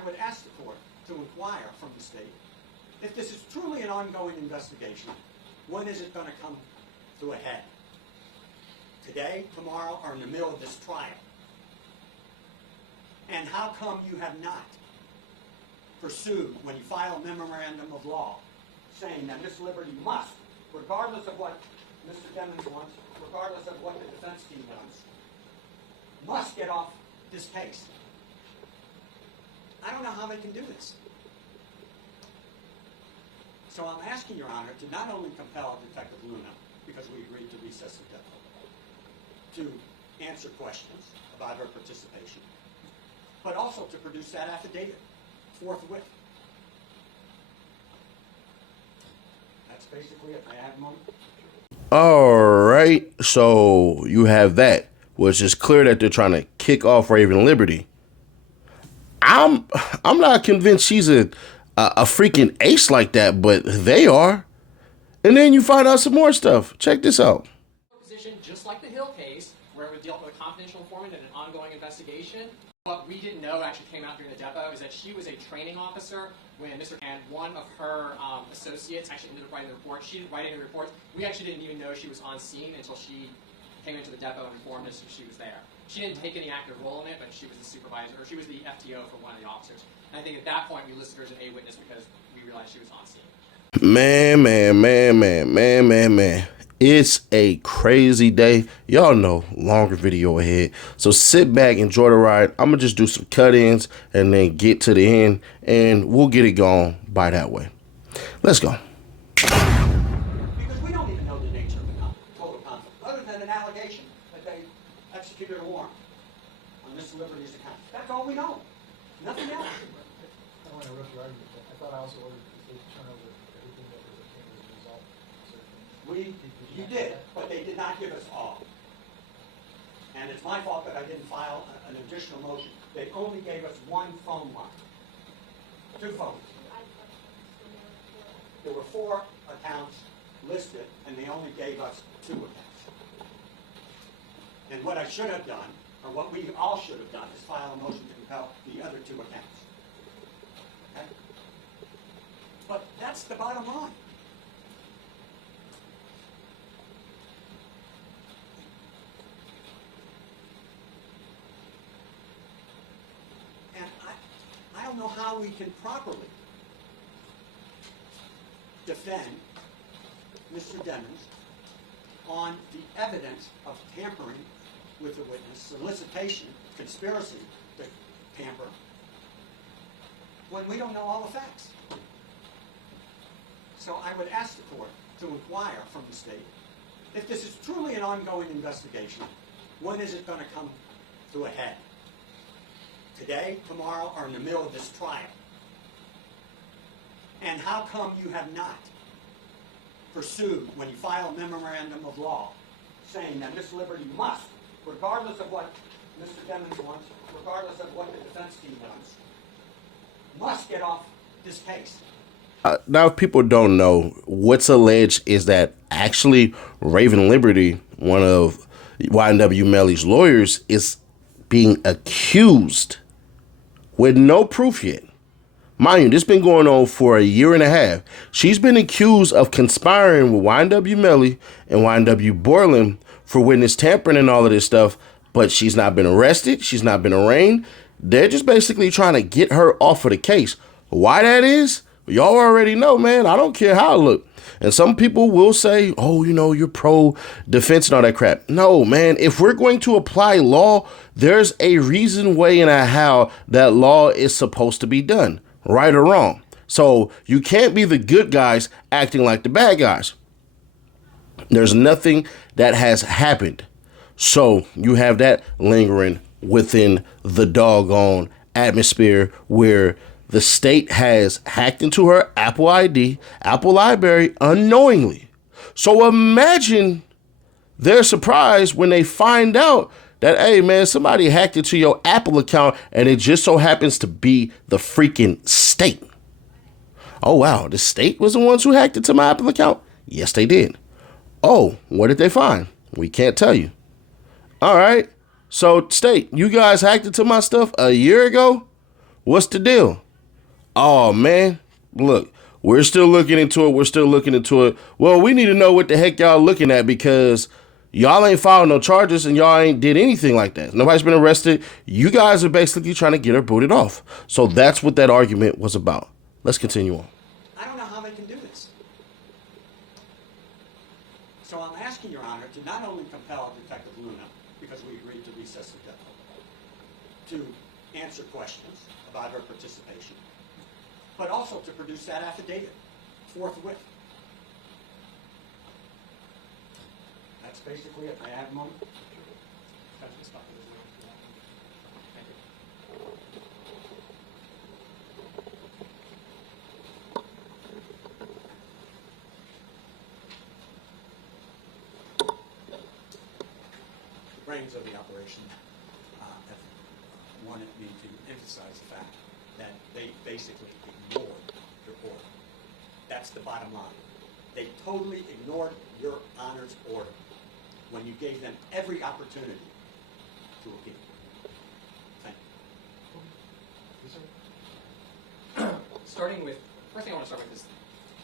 I would ask the court to inquire from the state, if this is truly an ongoing investigation, when is it going to come to a head? Today, tomorrow, or in the middle of this trial? And how come you have not pursued, when you file a memorandum of law, saying that Ms. Liberty must, regardless of what Mr. Demmons wants, regardless of what the defense team wants, must get off this case? I don't know how they can do this. So I'm asking Your Honor to not only compel Detective Luna, because we agreed to recess the depo, to answer questions about her participation, but also to produce that affidavit forthwith. That's basically it. May I have a moment? All right, so you have that, which is clear that they're trying to kick off Raven Liberty. I'm not convinced she's a freaking ace like that, but they are. And then you find out some more stuff. Check this out. Position, just like the Hill case, where we dealt with a confidential informant in an ongoing investigation. What we didn't know actually came out during the depo is that she was a training officer when and one of her associates actually ended up writing the report. She didn't write any reports. We actually didn't even know she was on scene until she came into the depot and informed us that she was there. She didn't take any active role in it, but she was the supervisor, or she was the FTO for one of the officers. And I think at that point we listed her as an A witness because we realized she was on scene. Man. It's a crazy day. Y'all know, longer video ahead. So sit back, enjoy the ride. I'm going to just do some cut-ins and then get to the end, and we'll get it going by that way. Let's go. Because we don't even know the nature of the total conflict, other than an allegation that they executed a warrant on Miss Liberty's account. That's all we know. Nothing else. I want to interrupt your argument, but I thought I also ordered the state to turn over everything that was obtained as a result of the search. You did, but they did not give us all. And it's my fault that I didn't file an additional motion. They only gave us one phone line. 2 phones. There were 4 accounts listed, and they only gave us 2 accounts. And what I should have done, or what we all should have done, is file a motion to compel the other 2 accounts. Okay? But that's the bottom line. And I don't know how we can properly defend Mr. Demmons on the evidence of tampering with the witness, solicitation, conspiracy to tamper, when we don't know all the facts. So I would ask the court to inquire from the state, if this is truly an ongoing investigation, when is it going to come to a head? Today, tomorrow, or in the middle of this trial? And how come you have not pursued, when you file a memorandum of law, saying that Ms. Liberty must, regardless of what Mr. Demmons wants, regardless of what the defense team wants, must get off this case? Now, if people don't know, what's alleged is that actually Raven Liberty, one of YNW Melly's lawyers, is being accused with no proof yet. Mind you, this has been going on for a year and a half. She's been accused of conspiring with YNW Melly and YNW Borland for witness tampering and all of this stuff, but she's not been arrested. She's not been arraigned. They're just basically trying to get her off of the case. Why that is? Y'all already know, man. I don't care how it look. And some people will say, oh, you know, you're pro-defense and all that crap. No, man, if we're going to apply law, there's a reason, way, and a how that law is supposed to be done, right or wrong. So you can't be the good guys acting like the bad guys. There's nothing that has happened. So you have that lingering within the doggone atmosphere where the state has hacked into her Apple ID, Apple Library unknowingly. So imagine their surprise when they find out that, hey, man, somebody hacked into your Apple account and it just so happens to be the freaking state. Oh, wow, the state was the ones who hacked into my Apple account? Yes, they did. Oh, what did they find? We can't tell you. All right. So, state, you guys hacked into my stuff a year ago? What's the deal? Oh, man, look, we're still looking into it. Well, we need to know what the heck y'all looking at because y'all ain't filed no charges and y'all ain't did anything like that. Nobody's been arrested. You guys are basically trying to get her booted off. So that's what that argument was about. Let's continue on. I don't know how they can do this. So I'm asking Your Honor to not only compel Detective Luna, because we agreed to recess the depo, to answer questions about her participation, but also to produce that affidavit forthwith. That's basically it. I have a moment. The brains of the operation have wanted me to emphasize the fact that they basically ignored your order. That's the bottom line. They totally ignored Your Honor's order when you gave them every opportunity to appeal. Thank you. Starting with, first thing I want to start with is,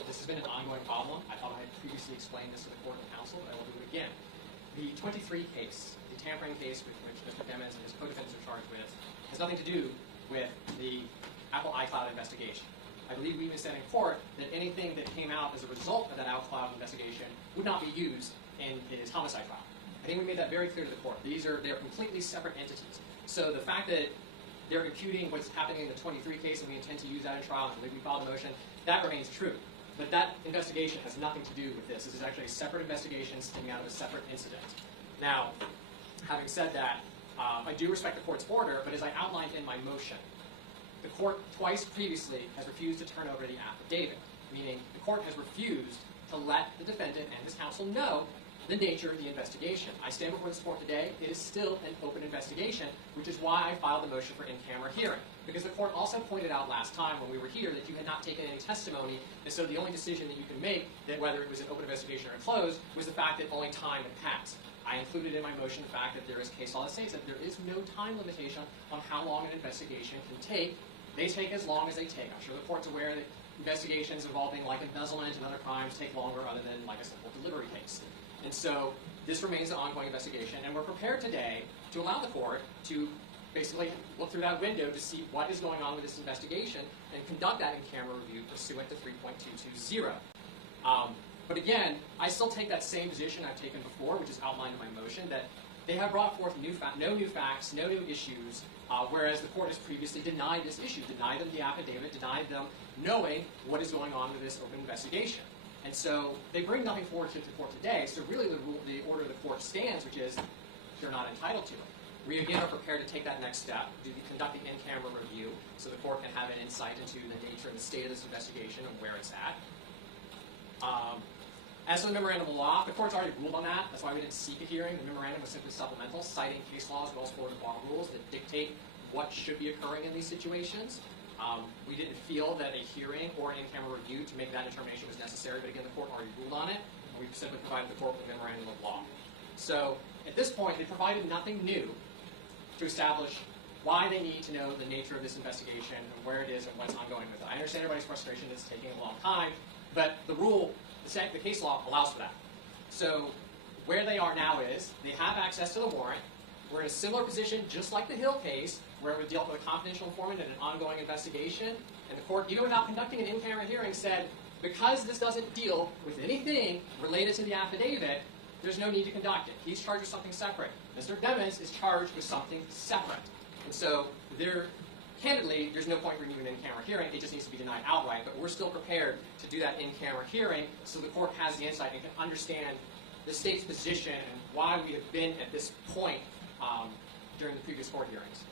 this has been an ongoing problem. I thought I had previously explained this to the court and counsel, but I will do it again. The 23 case, the tampering case with which Mr. Demens and his co-defendants are charged with, has nothing to do with the Apple iCloud investigation. I believe we even said in court that anything that came out as a result of that iCloud investigation would not be used in his homicide trial. I think we made that very clear to the court. They're completely separate entities. So the fact that they're imputing what's happening in the 23 case and we intend to use that in trial and we filed a motion, that remains true. But that investigation has nothing to do with this. This is actually a separate investigation stemming out of a separate incident. Now, having said that, I do respect the court's order, but as I outlined in my motion, the court twice previously has refused to turn over the affidavit, meaning the court has refused to let the defendant and his counsel know the nature of the investigation. I stand before this court today. It is still an open investigation, which is why I filed the motion for in-camera hearing. Because the court also pointed out last time when we were here that you had not taken any testimony, and so the only decision that you could make, that whether it was an open investigation or closed, was the fact that only time had passed. I included in my motion the fact that there is case law that states that there is no time limitation on how long an investigation can take. They take as long as they take. I'm sure the court's aware that investigations involving like embezzlement and other crimes take longer other than like a simple delivery case. And so this remains an ongoing investigation, and we're prepared today to allow the court to basically look through that window to see what is going on with this investigation and conduct that in-camera review pursuant to 3.220. But again, I still take that same position I've taken before, which is outlined in my motion, that they have brought forth no new facts, no new issues, whereas the court has previously denied this issue, denied them the affidavit, denied them knowing what is going on with this open investigation. And so they bring nothing forward to the court today, so really the order of the court stands, which is they're not entitled to it. We again are prepared to take that next step, conduct the in-camera review, so the court can have an insight into the nature and the state of this investigation and where it's at. As for the memorandum of law, the court's already ruled on that. That's why we didn't seek a hearing. The memorandum was simply supplemental, citing case laws as well as Florida bar rules that dictate what should be occurring in these situations. We didn't feel that a hearing or an in-camera review to make that determination was necessary, but again, the court already ruled on it, and we simply provided the court with a memorandum of law. So at this point, they provided nothing new to establish why they need to know the nature of this investigation and where it is and what's ongoing with it. I understand everybody's frustration that it's taking a long time, but the rule, the case law allows for that. So where they are now is they have access to the warrant. We're in a similar position, just like the Hill case, where we dealt with a confidential informant in an ongoing investigation, and the court, even without conducting an in-camera hearing, said, because this doesn't deal with anything related to the affidavit, there's no need to conduct it. He's charged with something separate. Mr. Demens is charged with something separate. And so candidly, there's no point in renewing an in-camera hearing. It just needs to be denied outright. But we're still prepared to do that in-camera hearing so the court has the insight and can understand the state's position and why we have been at this point during the previous court hearings.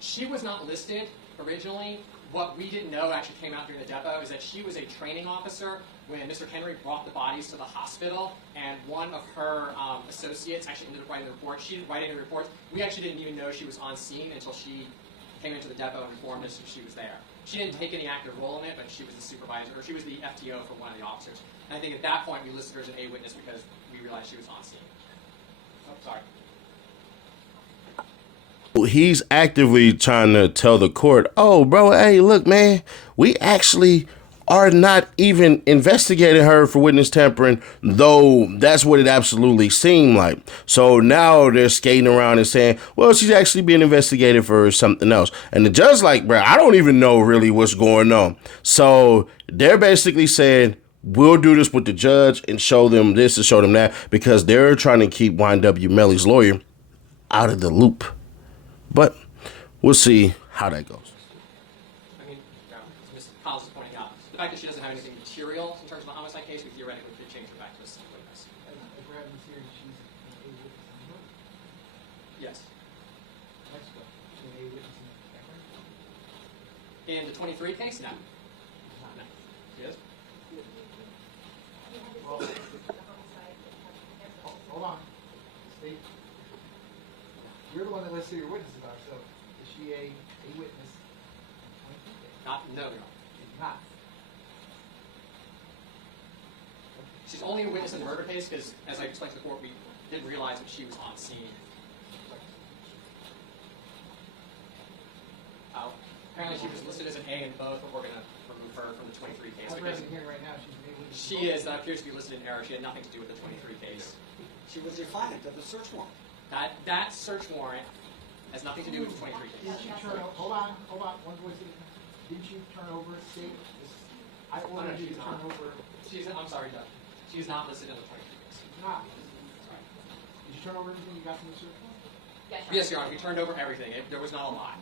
She was not listed originally. What we didn't know actually came out during the depo is that she was a training officer when Mr. Henry brought the bodies to the hospital, and one of her associates actually ended up writing the report. She didn't write any reports. We actually didn't even know she was on scene until she came into the depot and informed us that she was there. She didn't take any active role in it, but she was the supervisor, or she was the FTO for one of the officers. And I think at that point we listed her as an A witness because we realized she was on scene. Oh, sorry. He's actively trying to tell the court, oh, bro, hey, look, man, we actually are not even investigating her for witness tampering, though that's what it absolutely seemed like. So now they're skating around and saying, well, she's actually being investigated for something else. And the judge's like, bro, I don't even know really what's going on. So they're basically saying, we'll do this with the judge and show them this and show them that, because they're trying to keep YNW Melly's lawyer out of the loop. But we'll see how that goes. I mean, as Ms. Collins is pointing out, the fact that she doesn't have anything material in terms of a homicide case, we theoretically could change her back to a witness. If we're having this hearing, she's an A witness in the murder. Yes. Next one, she's an A witness in the cameron. In the 23 case, no. No. She is? Well, hold on. State. You're the one that lists who your witnesses are, so is she a witness in the 23 case? Not, no, Your Honor. She's not. She's only a witness in the murder case because, as I explained to the court, we didn't realize that she was on scene. Apparently she was listed as an A in both, but we're going to remove her from the 23 case. I'm reading here right now, she's an A witness. She is, that appears to be listed in error. She had nothing to do with the 23 case. She was defiant of the search warrant. That search warrant has nothing to do with the 23 case. Didn't you turn over, hold on, one voice at a time. Didn't you turn over a state? I ordered you to turn over. I'm sorry, Judge. She's not listed in the 23 case. Not. Did you turn over everything you got from the search warrant? Yes, Your Honor. We turned over everything. There was not a lie.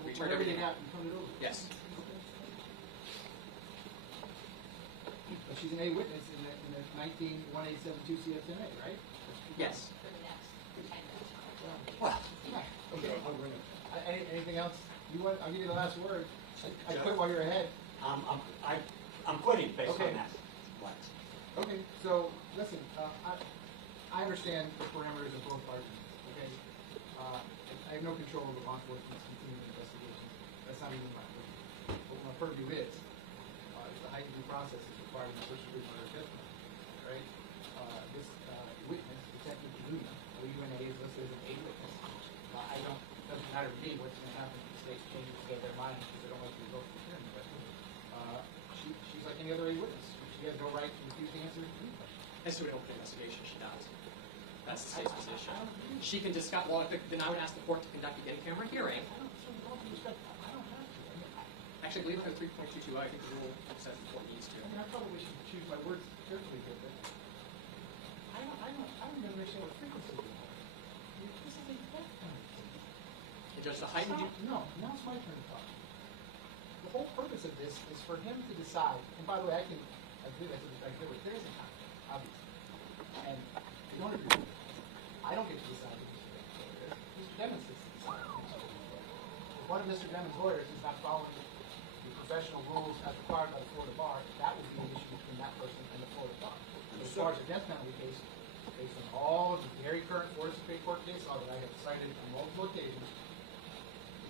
We turned Whatever you everything got, over. you turned it over. Yes. But she's an A witness in the 191872 CFMA, right? Yes. Well, Yeah. Okay. Anything else? I'll give you the last word. I quit while you're ahead. I'm quitting based Okay. on that. What? Okay, so, listen, I understand the parameters of both arguments, okay? I have no control over law enforcement's continuing investigation. That's not even my purview. What my purview is the heightened due process is required in the first degree murder judgment, right? This witness, Detective Kaluna, OUNA, is listed as an A witness. It doesn't matter to me what's going to happen if the state changes their mind because they don't like the result of the hearing, but she's like any other A witness. She has no right to refuse to answer any question. As to an open investigation, she does. That's the state's position. She can discuss, well, then I would ask the court to conduct a in-camera hearing. I don't have to. Actually, I believe under 3.22, I think the rule says the court needs to. I probably should choose my words carefully here, but I don't really understand what frequency we are. This is a death penalty. And Judge, the heightened due... No, now it's my turn to talk. The whole purpose of this is for him to decide, and by the way, I agree with there is a conflict, obviously. And I don't agree with it. I don't get to decide who Mr. Demons gets to decide. If one of Mr. Demons' lawyers is not following the professional rules as required by the Florida Bar, that would be an issue between that person and the Florida Bar. As far as the death penalty case, based on all of the very current Florida Supreme Court case law that I have cited on multiple occasions,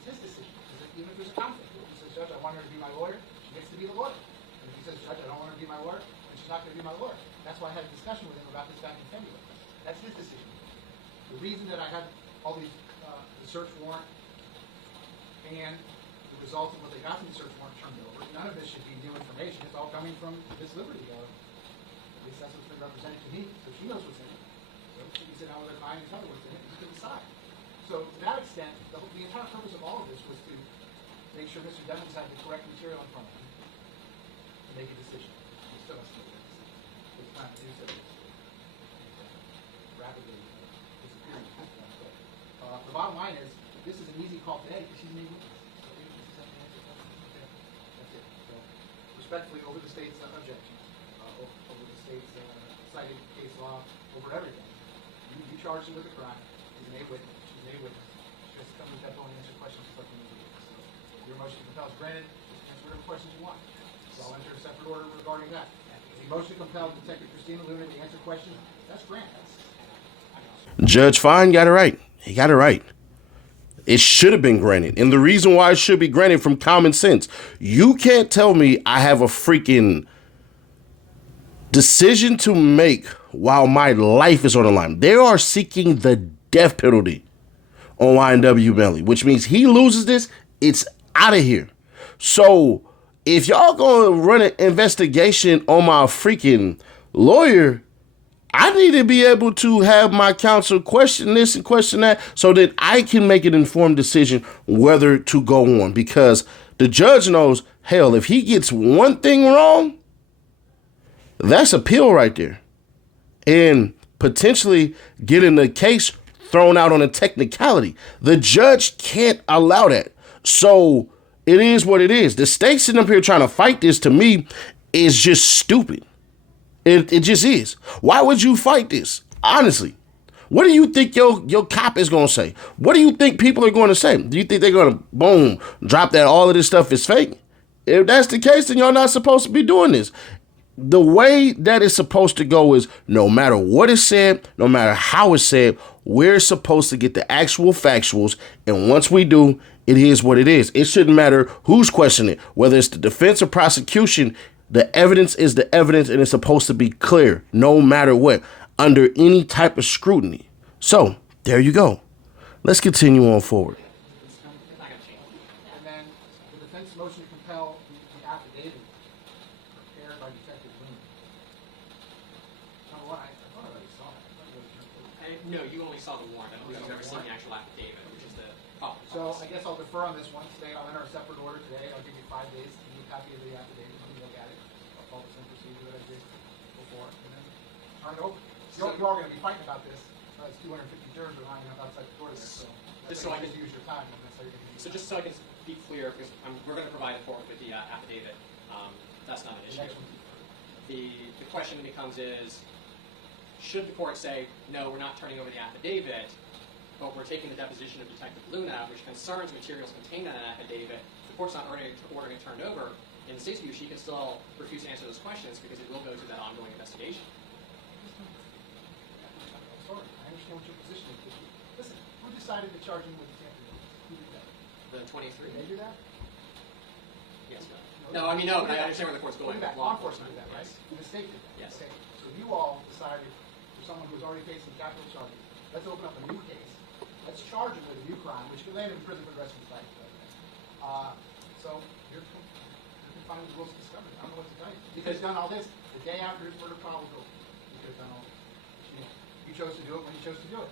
it's his decision. Even if there's a conflict. If he says, Judge, I want her to be my lawyer, she gets to be the lawyer. And if he says, Judge, I don't want her to be my lawyer, then she's not going to be my lawyer. That's why I had a discussion with him about this back in February. That's his decision. The reason that I had all these, the search warrant and the results of what they got from the search warrant turned over, none of this should be new information. It's all coming from Miss Liberty. At least that's what's been represented to me, so she knows what's in it. So she can sit down with her client and tell her what's in it, and he can decide. So to that extent, the entire purpose of all of this was to make sure Mr. Demons had the correct material in front of him to make a decision. He still has to make that decision. It's not news that it's rapidly disappearing at this point. But the bottom line is, this is an easy call today because she's an A witness. So A witnesses have to answer questions. Okay? That's it. So respectfully, over the state's objection, over the state's cited case law, over everything, you charged her with a crime. She's an A witness. She's an A witness. She has to come to the depot and answer questions just like any other witness. So if your motion to compel is granted, just answer whatever questions you want. So I'll enter a separate order regarding that. If the motion to compel Detective Christina Luna to answer questions, that's granted. Judge Fine got it right. He got it right. It should have been granted. And the reason why it should be granted from common sense. You can't tell me I have a freaking decision to make while my life is on the line. They are seeking the death penalty on YNW Melly, which means he loses this, it's out of here. So if y'all gonna run an investigation on my freaking lawyer, I need to be able to have my counsel question this and question that so that I can make an informed decision whether to go on. Because the judge knows, hell, if he gets one thing wrong, that's appeal right there. And potentially getting the case thrown out on a technicality. The judge can't allow that. So it is what it is. The state sitting up here trying to fight this, to me, is just stupid. It just is. Why would you fight this? Honestly. What do you think your cop is going to say? What do you think people are going to say? Do you think they're going to, boom, drop that all of this stuff is fake? If that's the case, then y'all not supposed to be doing this. The way that it's supposed to go is no matter what is said, no matter how it's said, we're supposed to get the actual factuals. And once we do, it is what it is. It shouldn't matter who's questioning it, whether it's the defense or prosecution. The evidence is the evidence, and it's supposed to be clear no matter what, under any type of scrutiny. So there you go. Let's continue on forward. And then the defense motion to compel the affidavit prepared by Detective Grin. Number one, I thought I already saw that. No, you only saw the warrant. I don't think you've ever seen the actual affidavit, which is the probable So cause. I guess I'll defer on this one. Today I'll enter a separate order today. I'll give you 5 days to give me a copy of the affidavit. Let me look at it. I'll follow the same procedure that I did before. And then turn it over. You're all going to be fighting about this. It's 250 jurors are lining up outside the door there. So Just so I can use your time. That's how you're going to use So just so I can be clear, because we're going to provide a form with the affidavit. That's not an issue. The question that becomes is, should the court say, no, we're not turning over the affidavit, but we're taking the deposition of Detective Luna, which concerns materials contained in that affidavit, the court's not ordering it turned over. In the state's view, she can still refuse to answer those questions because it will go to that ongoing investigation. Sorry, I understand what your position is. Listen, who decided to charge him with attempted murder? Who did that? The 23? Did they do that? Yes, no. No, I mean, no, but I understand where the court's going. Who did that? Law enforcement did that, right? Yes. And the state did that. Yes. Okay. So you all decided, for someone who's already facing capital charges, let's open up a new case. Let's charge him with a new crime, which could land him in prison for the rest of his life. So you're confined with rules of discovery. I don't know what to tell you. You could have done all this the day after his murder trial was over. You could have done all this. You chose to do it when you chose to do it.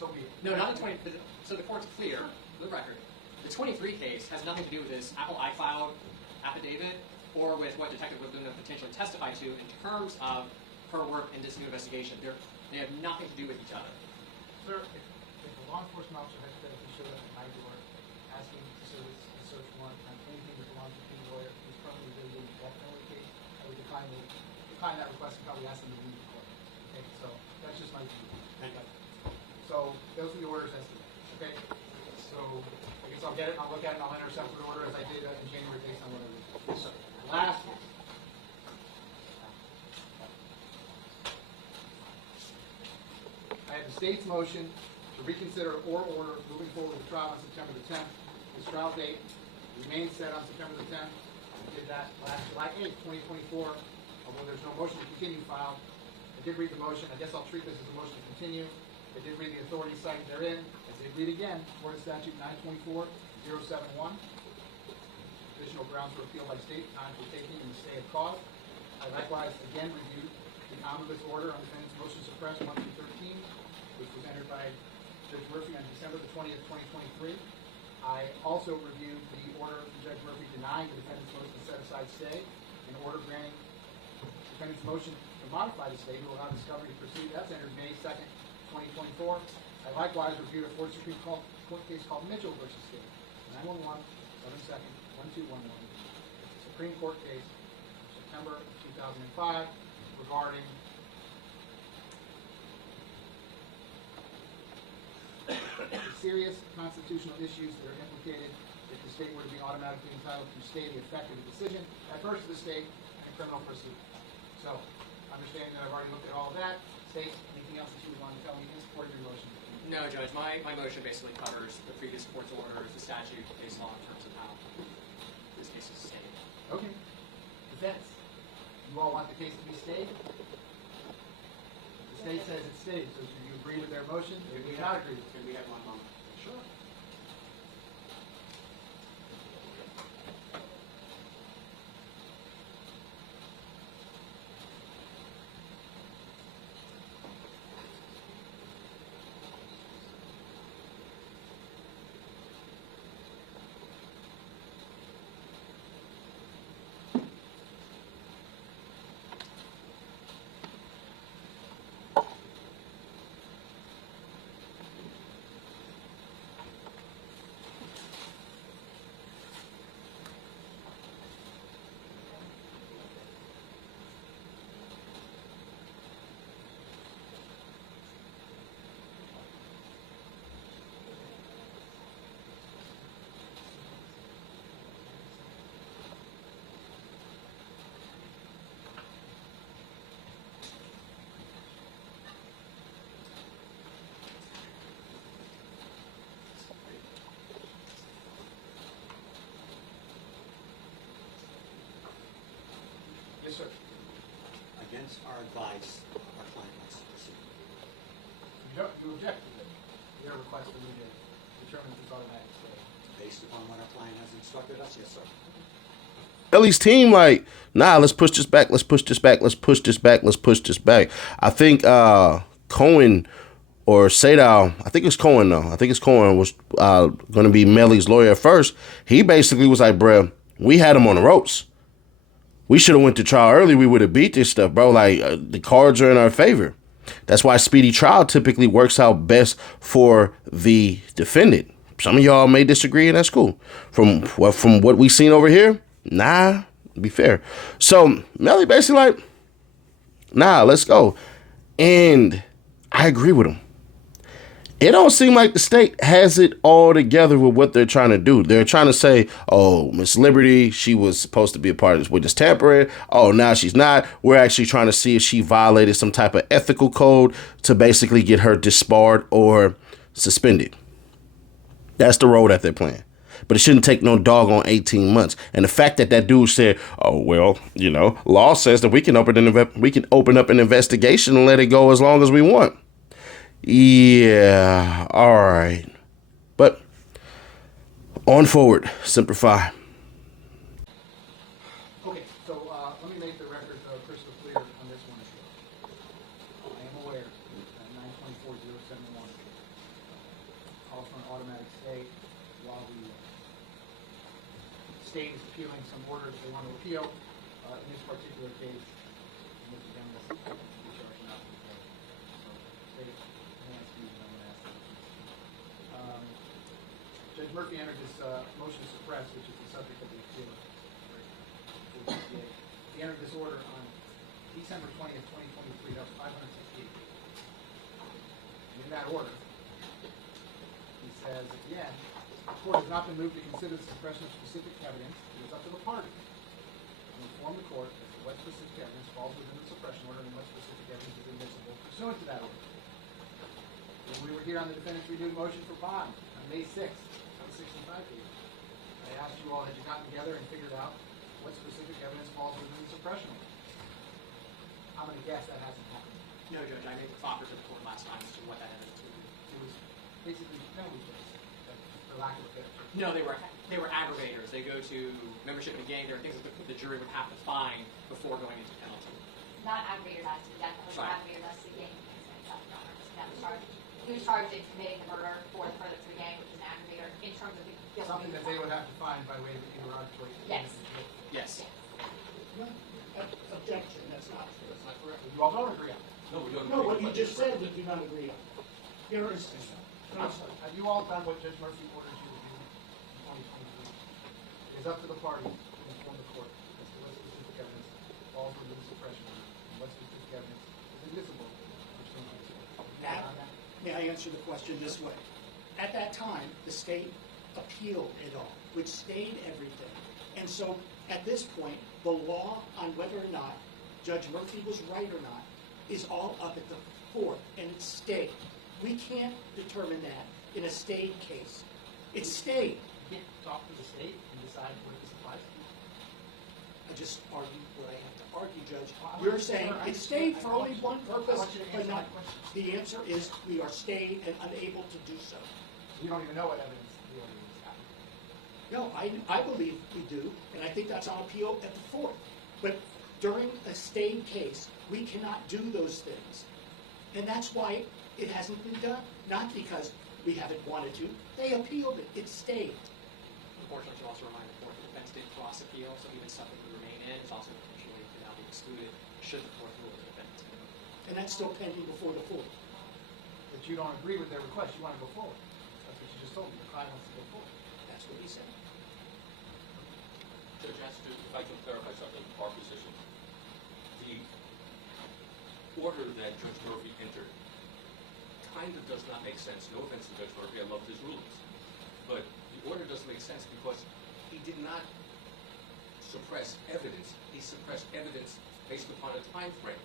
So be it. No, not the 20. So the court's clear, for the record. The 23 case has nothing to do with this Apple iCloud affidavit or with what Detective Luna potentially testified to in terms of her work in this new investigation. They have nothing to do with each other. Sir, if a law enforcement officer hypothetically showed up at my door asking to service a search warrant on anything that belongs to any lawyer who's currently litigating the death penalty case, I would decline that request and probably ask them to leave the court. Okay, so that's just my view. So those are the orders as to that. Okay? So I guess I'll get it, I'll look at it, and I'll enter a separate order as I did in January based on whatever. Yes, sir. Last one. I have the state's motion to reconsider or order moving forward with trial on September the 10th. This trial date remains set on September the 10th. I did that last July 8th, 2024, although there's no motion to continue filed. I did read the motion. I guess I'll treat this as a motion to continue. I did read the authority cited therein. I did read again, Florida Statute 924-071. Additional grounds for appeal by state, time for taking and the stay of cause. I likewise again reviewed the omnibus order on defendant's motion to suppress 1 through 13, which was entered by Judge Murphy on December the 20th, 2023. I also reviewed the order from Judge Murphy denying the defendant's motion to set aside stay, and order granting the defendant's motion to modify the stay to allow discovery to proceed. That's entered May 2nd, 2024. I likewise reviewed a Florida Supreme Court case called Mitchell v. State, 911, 7-2, 1211. It's a Supreme Court case, September 2005, regarding the serious constitutional issues that are implicated if the state were to be automatically entitled to stay the effect of the decision adverse to the state in criminal proceedings. So, understanding that I've already looked at all of that, state, anything else that you would want to tell me in support of your motion? No, Judge. My motion basically covers the previous court's orders, the statute, case law in terms of how this case is stayed. Okay. Defense. You all want the case to be stayed? The state says it's stayed, so do you agree with their motion? Or do you not agree with it? Can we have one moment? Sure. Yes, sir. Against our advice, our client wants to proceed. You object to it. Your request for me to determine if it's automatic stay. Based upon what our client has instructed us, yes, sir. Ellie's team like, nah, let's push this back, let's push this back, let's push this back, let's push this back. I think Cohen or Sadal, I think it's Cohen though. I think it's Cohen was going to be Melly's lawyer at first. He basically was like, bruh, we had him on the ropes. We should have went to trial early. We would have beat this stuff, bro. Like the cards are in our favor. That's why speedy trial typically works out best for the defendant. Some of y'all may disagree, and that's cool. From what we've seen over here, nah, to be fair. So Melly basically like, nah, let's go. And I agree with him. It don't seem like the state has it all together with what they're trying to do. They're trying to say, oh, Miss Liberty, she was supposed to be a part of this witness tampering. Oh, now she's not. We're actually trying to see if she violated some type of ethical code to basically get her disbarred or suspended. That's the road that they're playing. But it shouldn't take no doggone 18 months. And the fact that that dude said, oh, well, you know, law says that we can open up an investigation and let it go as long as we want. Yeah, all right. But on forward, simplify. Okay, so let me make the record crystal clear on this one issue. I am aware that 924-071 calls for an automatic stay while the state is appealing some orders they want to appeal. In this particular case, Mr. Dennis is charged not to appeal. So, state enhanced fees, and I'm going to ask that. Judge Murphy entered this motion to suppress, which is the subject of the appeal. He entered this order on December 20th, 2023. That was 568. And in that order, he says at the end, the court has not been moved to consider the suppression of specific evidence. It is up to the party to inform the court as to what specific evidence falls within the suppression order and what specific evidence is admissible pursuant to that order. When we were here on the defendant's renewed motion for bond on May 6th, 65 days, I asked you all, had you gotten together and figured out what specific evidence falls within the suppression order? I'm going to guess that hasn't happened. No, Judge, I made the proffer to the court last time as to what that evidence would be. It was basically penalty phase, for lack of a better term. No, they were aggravators. They go to membership in a gang. There are things that the jury would have to find before going into penalty. Not aggravated as to death, but Right. aggravated as to gang offense, Your Honor. That was charged. He was charged in committing the murder for the further to the gang, which is an aggravator in terms of the guilt. Something that they would have to find by way of interrogatory. Yes. Yes. Objection, that's not true. That's not correct. You all don't agree on it. No, what you just said, we do not agree on. Here is, Have you all done what Judge Murphy orders you to do in 2023? It is up to the party to inform the court as to what specific evidence falls within the suppression order and what specific evidence is admissible pursuant to this order. may I answer the question this way? At that time, the state appealed it all, which stayed everything. And so, at this point, the law on whether or not Judge Murphy was right or not is all up at the court, and it's stayed. We can't determine that in a stayed case. It's stayed. You can't talk to the state and decide what this applies to. I just argued what I have to argue, Judge. You're saying it's stayed for only one purpose, but not. The answer is we are stayed and unable to do so. You don't even know what evidence the order is after. No, I believe we do, and I think that's on appeal at the fourth. But during a stayed case, we cannot do those things. And that's why it hasn't been done. Not because we haven't wanted to. They appealed it. It stayed. Unfortunately, to also remind the court, the defense did cross appeal, so even stuff that would remain in is also potentially can now be excluded should the court rule the defendant. And that's still pending before the fourth. But you don't agree with their request. You want to go forward. That's what you just told me. The client wants to go forward. That's what he said. Judge, if I can clarify something, our position. The order that Judge Murphy entered kind of does not make sense. No offense to Judge Murphy, I love his rulings. But the order doesn't make sense because he did not suppress evidence. He suppressed evidence based upon a time frame.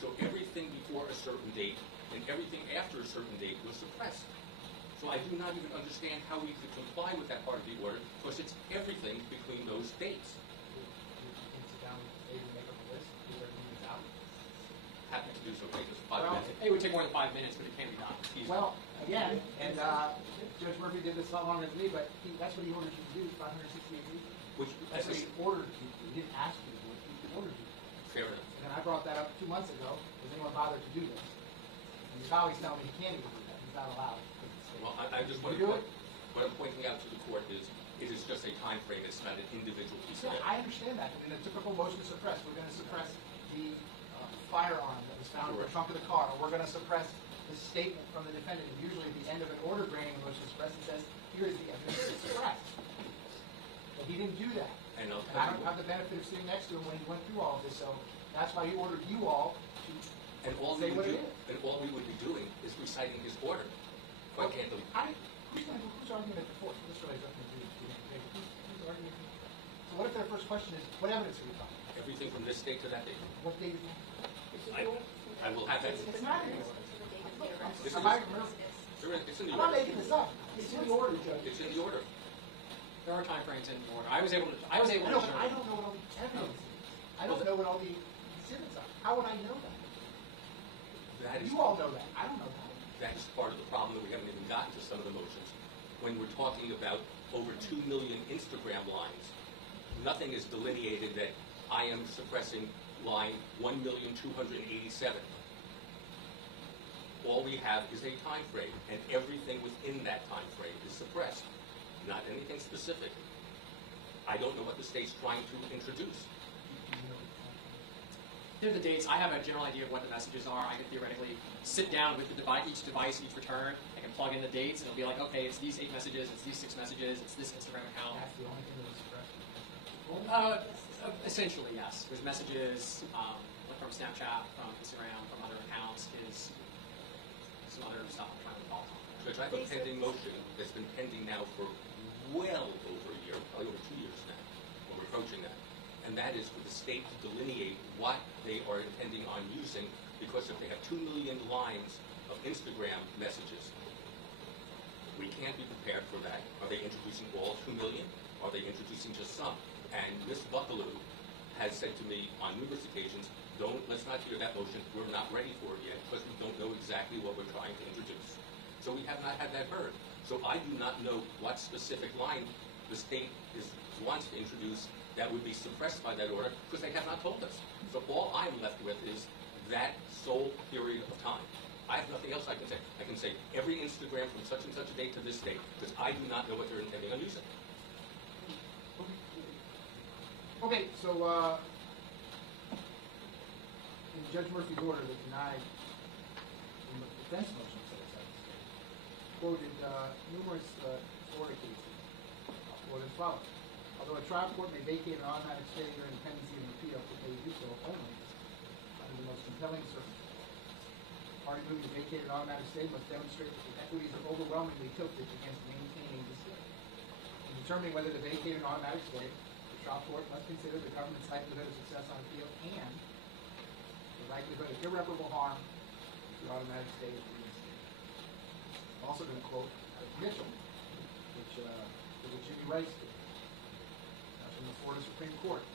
So everything before a certain date and everything after a certain date was suppressed. So I do not even understand how we could comply with that part of the order because it's everything between those dates. You can sit down and maybe make up a list. Figure everything out. Happy to do so. Take us 5 Well, minutes. It would take more than 5 minutes, but it can be done. It's easy. Well, again, and Judge Murphy did this a lot longer than me, but that's what he ordered you to do, 568 pages. Which, That's what he ordered you to do. He didn't ask you to do it. He ordered you to. fair enough. And I brought that up 2 months ago. Has anyone bothered to do this? And your colleagues tell me he can't even do that. He's not allowed. Well, I just want You to do point, what I'm pointing out to the court is, it is just a time frame. It's not an individual piece of Yeah, evidence. I understand that. In a typical motion to suppress, we're going to suppress the firearm that was found in the trunk of the car, or we're going to suppress the statement from the defendant. And usually at the end of an order granting a motion to suppress, it says, here is the evidence to suppress. But he didn't do that. And I'll And tell I you don't what, have the benefit of sitting next to him when he went through all of this, so that's why he ordered you all to and all say we what would it do, is. and all we would be doing is reciting his order. Quite candidly. Who's arguing at the fourth? This really has nothing to do with the debate. Who's arguing? So what if their first question is, what evidence are we talking? Everything from this date to that date. What date is that? I will have that. It's not in here. This Am I remember? It's in the I'm not order. making this up. It's in the order, Judge. It's in the order. There are time frames in the order. I was able to. I was able I to. know, but I don't know what all the evidence is. I don't know what all the exhibits are. How would I know that? That is, You all know that. I don't know that. that is part of the problem that we haven't even gotten to some of the motions. When we're talking about over 2 million Instagram lines, nothing is delineated that I am suppressing line 1,287,000. All we have is a time frame, and everything within that time frame is suppressed, not anything specific. I don't know what the state's trying to introduce. Here are the dates. I have a general idea of what the messages are. I can theoretically sit down with the device, each return. I can plug in the dates, and it'll be like, okay, it's these 8 messages, it's these 6 messages, it's this Instagram account. That's the only thing that was suppressed. Essentially, yes. There's messages from Snapchat, from Instagram, from other accounts, is some other stuff I'm trying to recall. Judge, I have a pending motion that's been pending now for well over a year, probably over 2 years now, when we're approaching that. And that is for the state to delineate what they are intending on using, because if they have 2 million lines of Instagram messages, we can't be prepared for that. Are they introducing all 2 million? Are they introducing just some? And Ms. Buckaloo has said to me on numerous occasions, let's not hear that motion, we're not ready for it yet, because we don't know exactly what we're trying to introduce. So we have not had that heard. So I do not know what specific line the state wants to introduce that would be suppressed by that order, because they have not told us. So all I'm left with is that sole period of time. I have nothing else I can say. I can say every Instagram from such and such a date to this date, because I do not know what they're intending on using. Okay, so in Judge Murphy's order that denied the defense motion set aside, quoted numerous Florida cases. Quote as follows: although a trial court may vacate an automatic stay during the pendency of an appeal, it may do so only under the most compelling circumstances. The party moving to vacate an automatic stay must demonstrate that the equities are overwhelmingly tilted against maintaining the stay. In determining whether to vacate an automatic stay, the trial court must consider the government's likelihood of success on appeal and the likelihood of irreparable harm if the automatic stay is reinstated. I'm also going to quote Mitchell, which Jimmy Rice did. That's from the Florida Supreme Court.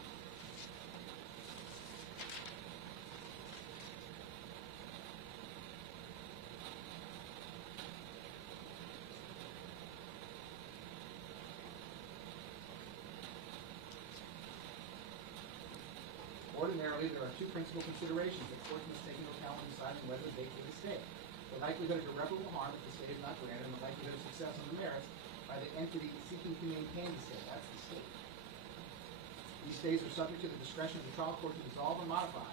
Ordinarily, there are two principal considerations that courts must take into account when deciding whether to vacate a stay. The likelihood of irreparable harm if the stay is not granted, and the likelihood of success on the merits by the entity seeking to maintain the stay. That's the state. These stays are subject to the discretion of the trial court to dissolve or modify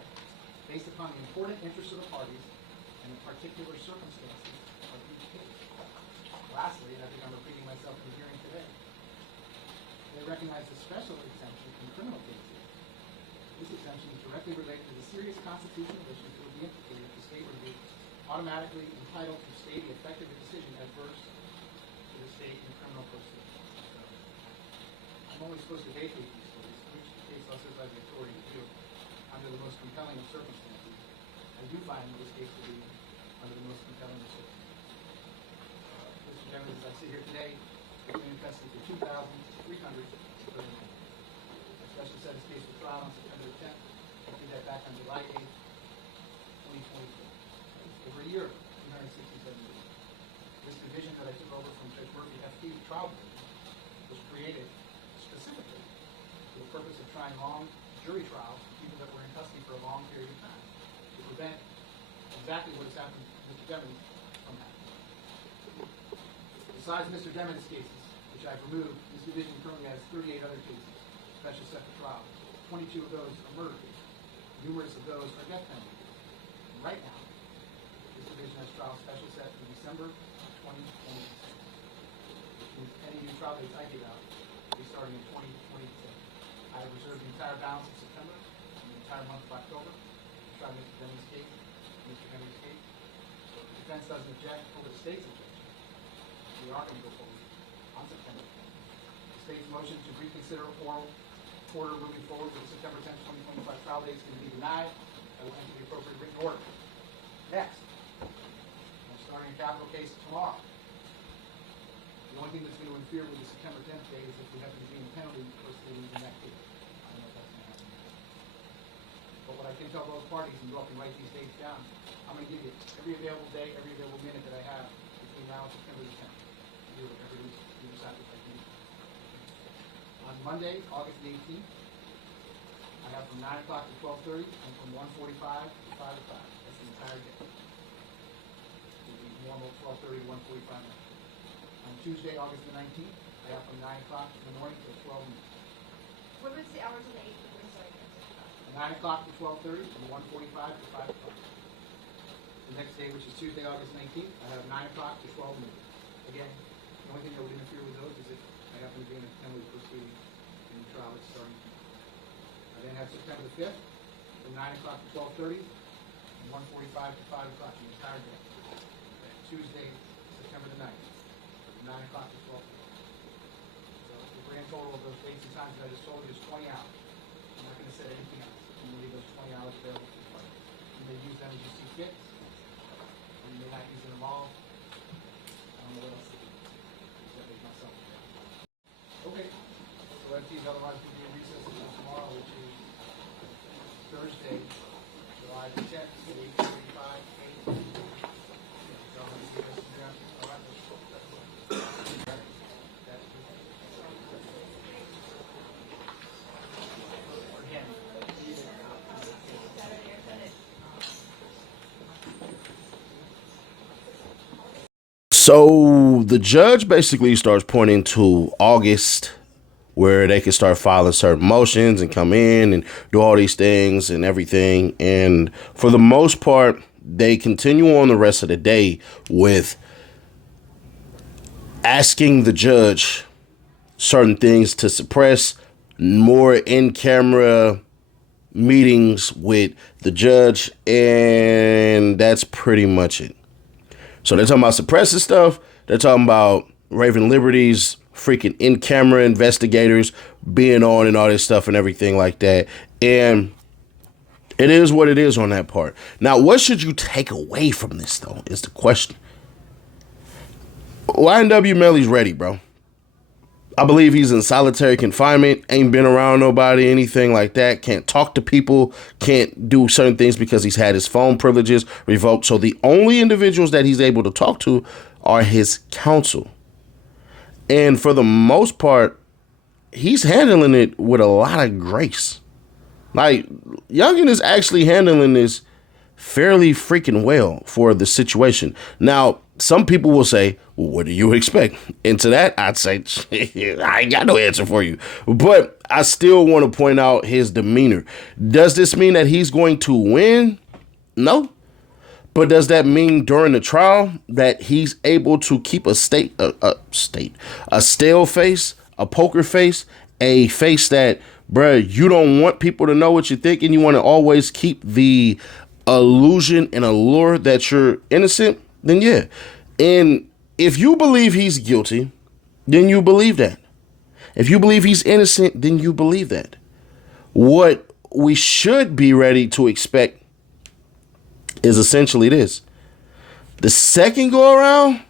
based upon the important interests of the parties and the particular circumstances of each case. Lastly, and I think I'm repeating myself in the hearing today, they recognize the special exemption in criminal cases. This exemption is directly related to the serious constitutional issues that would be implicated if the state were to be automatically entitled to stay the effective decision adverse to the state in criminal proceedings. So, I'm only supposed to vacate these stories, which case law says I have the authority to do under the most compelling of circumstances. I do find this case to be under the most compelling of circumstances. Mr. Chairman, as I sit here today, I've been in custody for 2,339. A special set his case for trial on September the 10th. I did that back on July 8th, 2024. Over a year, 267 days. This division that I took over from Judge Murphy FT trial division was created specifically for the purpose of trying long jury trials for people that were in custody for a long period of time to prevent exactly what has happened to Mr. Demings from happening. Besides Mr. Demings' cases, which I've removed, this division currently has 38 other cases, special set for trial. 22 of those are murder cases. Numerous of those are death penalty cases. And right now, this division has trial special set for December 2026. Which means any new trial dates I give out will be starting in 2026. I have reserved the entire balance of September and the entire month of October to try Mr. Demings' case, Mr. Henry's case. So if the defense doesn't object over the state's objection, we are going to go forward on September 10th. The state's motion to reconsider oral order moving forward with the September 10th, 2025 trial date is going to be denied. I will enter the appropriate written order. Next, I'm starting a capital case tomorrow. The only thing that's going to interfere with the September 10th date is if we happen to be in penalty proceedings in that case. I don't know if that's going to happen. But what I can tell both parties, and you all can write these dates down, I'm going to give you every available day, every available minute that I have between now and September the 10th. Do whatever it is you decide to take. On Monday, August the 18th, I have from 9 o'clock to 12:30 and from 1:45 to 5 o'clock. That's the entire day. It'll be normal 12:30 to 1:45. On Tuesday, August the 19th, I have from 9 o'clock in the morning till 12 noon. What was the hours of the 8th? I'm sorry. 9 o'clock to 12:30 and 1:45 to 5 o'clock. The next day, which is Tuesday, August 19th, I have 9 o'clock to 12 noon. Again, the only thing that would interfere with those is if I happen to be in a penalty proceeding in the trial that's starting. I then have September the 5th from 9 o'clock to 12:30 and 1:45 to 5 o'clock the entire day. Tuesday, September the 9th, from 9 o'clock to 12:30. So the grand total of those dates and times that I just told you is 20 hours. I'm not going to set anything else. I'm going to leave those 20 hours available to the parties. You may use them as you see fit, or you may not use them at all. I don't know what else to do. Except make myself available. Okay, so let's see, otherwise we'll be in recess until tomorrow, which is Thursday, July the 10th, at 8:45 a.m. So the judge basically starts pointing to August, where they can start filing certain motions and come in and do all these things and everything. And for the most part, they continue on the rest of the day with asking the judge certain things to suppress, more in-camera meetings with the judge, and that's pretty much it. So they're talking about suppressing stuff. They're talking about Raven Liberty's freaking in-camera investigators being on and all this stuff and everything like that. And it is what it is on that part. Now, what should you take away from this, though, is the question. YNW Melly's ready, bro. I believe he's in solitary confinement, ain't been around nobody, anything like that, can't talk to people, can't do certain things because he's had his phone privileges revoked. So the only individuals that he's able to talk to are his counsel. And for the most part, he's handling it with a lot of grace. Like, Youngin is actually handling this fairly freaking well for the situation. Now, some people will say, well, what do you expect? And to that, I'd say, I ain't got no answer for you. But I still want to point out his demeanor. Does this mean that he's going to win? No. But does that mean during the trial that he's able to keep a stale face, a poker face, a face that, bruh, you don't want people to know what you think and you want to always keep the illusion and allure that you're innocent? Then yeah. And if you believe he's guilty, then you believe that. If you believe he's innocent, then you believe that. What we should be ready to expect is essentially this. The second go around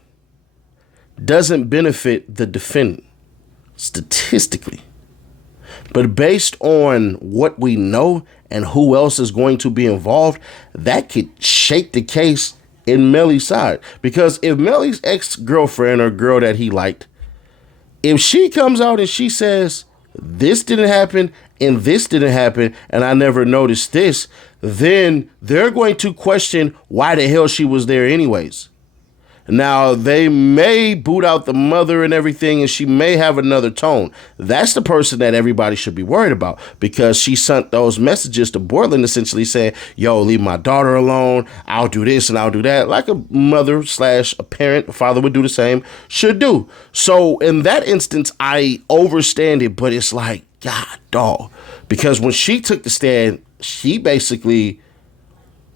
doesn't benefit the defendant statistically. But based on what we know and who else is going to be involved, that could shake the case in Melly's side. Because if Melly's ex-girlfriend or girl that he liked, if she comes out and she says, this didn't happen and this didn't happen and I never noticed this, then they're going to question why the hell she was there anyways. Now, they may boot out the mother and everything, and she may have another tone. That's the person that everybody should be worried about, because she sent those messages to Borland essentially saying, yo, leave my daughter alone. I'll do this and I'll do that. Like a mother / a parent, a father would do the same, should do. So in that instance, I overstand it, but it's like, God, dog. Because when she took the stand, she basically,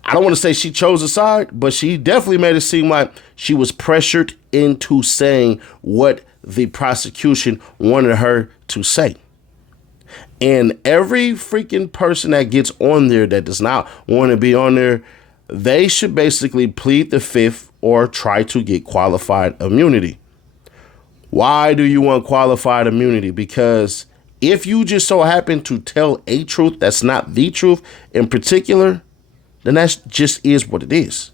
I don't want to say she chose a side, but she definitely made it seem like she was pressured into saying what the prosecution wanted her to say. And every freaking person that gets on there that does not want to be on there, they should basically plead the fifth or try to get qualified immunity. Why do you want qualified immunity? Because if you just so happen to tell a truth that's not the truth in particular, then that just is what it is.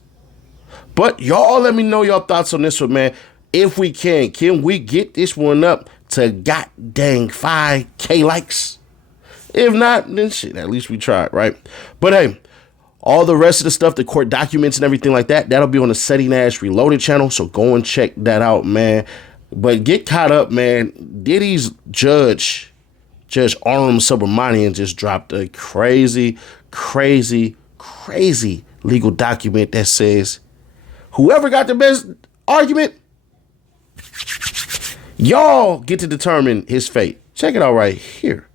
But y'all let me know your thoughts on this one, man. If we can we get this one up to god dang 5K likes? If not, then shit, at least we tried, right? But hey, all the rest of the stuff, the court documents and everything like that, that'll be on the Seti Nash Reloaded channel. So go and check that out, man. But get caught up, man. Diddy's Judge Arum Subramanian just dropped a crazy legal document that says whoever got the best argument, y'all get to determine his fate. Check it out right here.